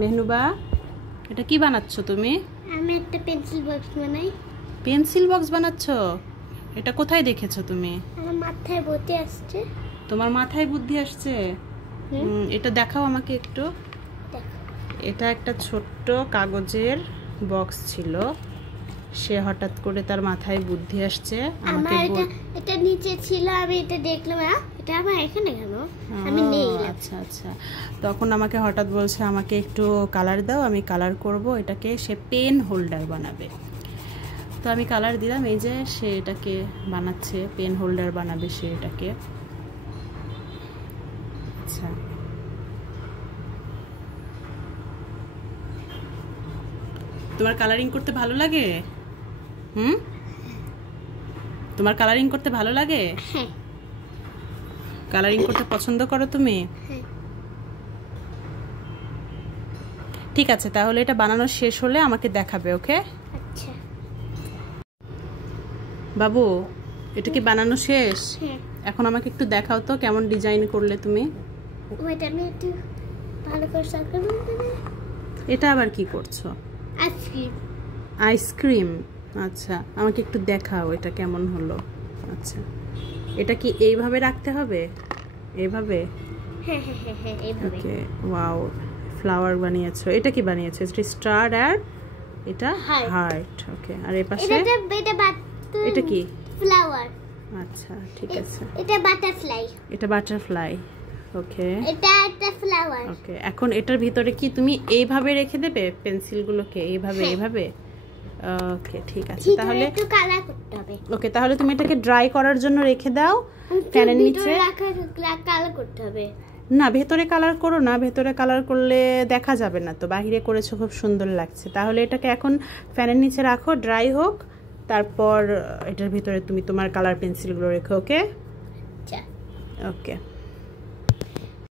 মেহনুবা, এটা কি বানাচ্ছো তুমি? আমি একটা পেন্সিল বক্স বানাই। পেন্সিল বক্স বানাচ্ছো? এটা কোথায় দেখেছো তুমি? আমার মাথায় বুদ্ধি আসছে। তোমার মাথায় বুদ্ধি আসছে? এটা দেখাও আমাকে একটু। এটা একটা ছোট্ট কাগজের বক্স ছিল, সে হঠাৎ করে তার মাথায় বুদ্ধি আসছে। আমাকে এটা নিচে ছিল, আমি এটা দেখলাম, এটা আমার এখানে কেন, আমি নেই। আচ্ছা আচ্ছা, তখন আমাকে হঠাৎ বলছে আমাকে একটু কালার দাও, আমি কালার করব, এটাকে সে পেন হোল্ডার বানাবে। তো আমি কালার দিলাম, এই যে সে এটাকে বানাচ্ছে, পেন হোল্ডার বানাবে সে এটাকে। আচ্ছা, তোমার কালারিং করতে ভালো লাগে? তোমার কালারিং করতে ভালো লাগে? হ্যাঁ। কালারিং করতে পছন্দ করো তুমি? হ্যাঁ। ঠিক আছে, তাহলে এটা বানানো শেষ হলে আমাকে দেখাবে, ওকে? আচ্ছা বাবু, এটা কি বানানো শেষ? হ্যাঁ। এখন আমাকে একটু দেখাও তো কেমন ডিজাইন করলে তুমি। ওইটা আমি একটু ভালো করে সার্কেল করে। এটা আবার কি করছো? আইসক্রিম। আইসক্রিম? আচ্ছা, আমাকে একটু দেখাও এটা কেমন হলো। আচ্ছা, এটা কি এইভাবে রাখতে হবে? এইভাবে? হ্যাঁ হ্যাঁ হ্যাঁ হ্যাঁ, এইভাবে। ওকে, ওয়াও, ফ্লাওয়ার বানিয়েছো। এটা কি বানিয়েছো? এটা স্টার আর এটা হার্ট। ওকে, আর এই পাশে এটা কি? ফ্লাওয়ার। আচ্ছা, ঠিক আছে। এটা বাটারফ্লাই। এটা বাটারফ্লাই। ওকে, এটা একটা ফ্লাওয়ার। ওকে, এখন এটার ভিতরে কি তুমি এইভাবে রেখে দেবে পেন্সিলগুলোকে? এইভাবে এইভাবে? ওকে, ঠিক আছে, তাহলে একটু কালার করতে হবে। ওকে, তাহলে তুমি এটাকে ড্রাই করার জন্য রেখে দাও ফ্যানের নিচে। কালার করতে হবে না, ভেতরে কালার করো না, ভেতরে কালার করলে দেখা যাবে না তো, বাহিরে করেছো, খুব সুন্দর লাগছে। তাহলে এটাকে এখন ফ্যানের নিচে রাখো, ড্রাই হোক, তারপর এটার ভিতরে তুমি তোমার কালার পেন্সিলগুলো রেখো। ওকে, আচ্ছা, ওকে।